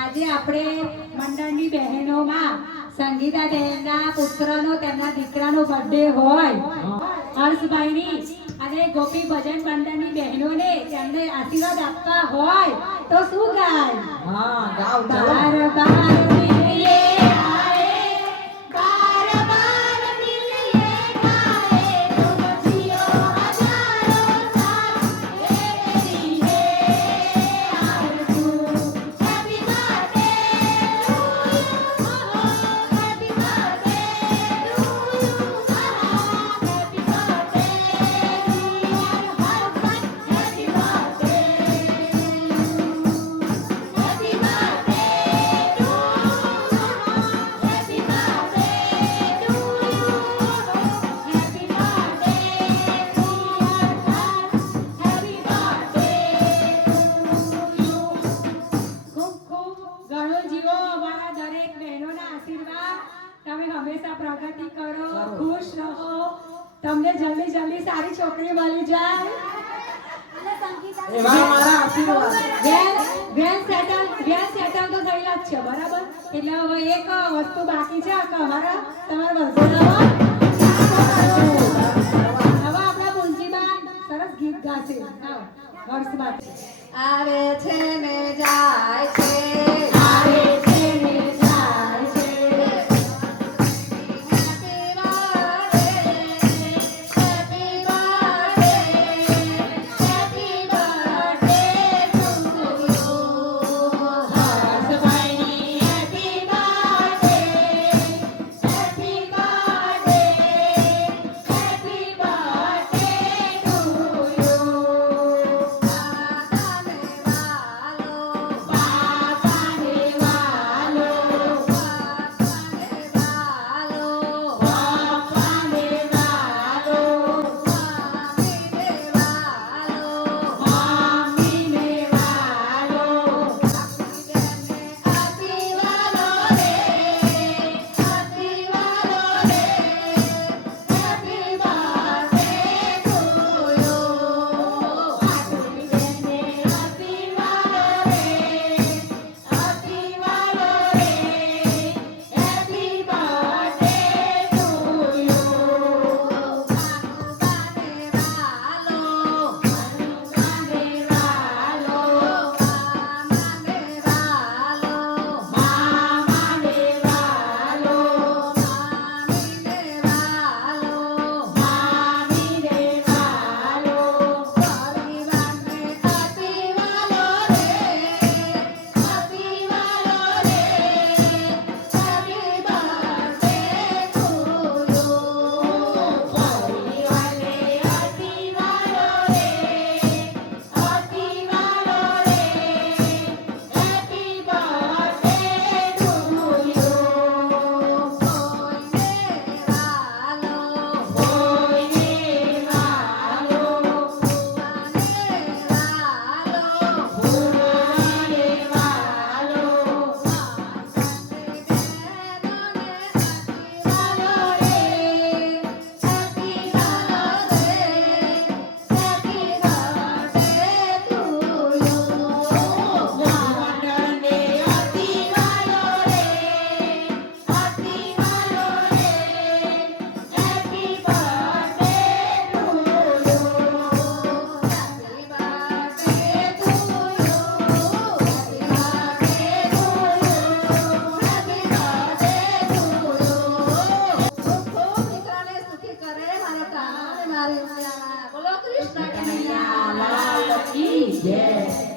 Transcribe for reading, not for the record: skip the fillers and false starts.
આજે આપણે મંડળની બહેનોમાં સંગીતા બહેનના પુત્રનો તેમના દીકરાનો બર્થડે હોય હર્ષભાઈની અને ગોપી ભજન મંડળની બહેનોને તેમને આશીર્વાદ આપવા હોય તો શું ગાય? હા ગાવ બાર બાર મિલીએ પ્રગતિ કરો, ખુશ રહો, તમને જલ્દી જલ્દી સારી છોકરી મળી જાય અને સંગીતા એવા મારા આશીર્વાદ વેલ સેટલ તો થયેલા જ છે બરાબર. એટલે હવે એક વસ્તુ બાકી છે કે તમારા વરઘોડામાં હવે આપણા મુંજીબા સરસ ગીત ગાશે. વર્ષ માટે આવે છે ને જાય છે, આવે છે ને જાય છે. બોલો કૃષ્ણ કનૈયા લાલ કી જય.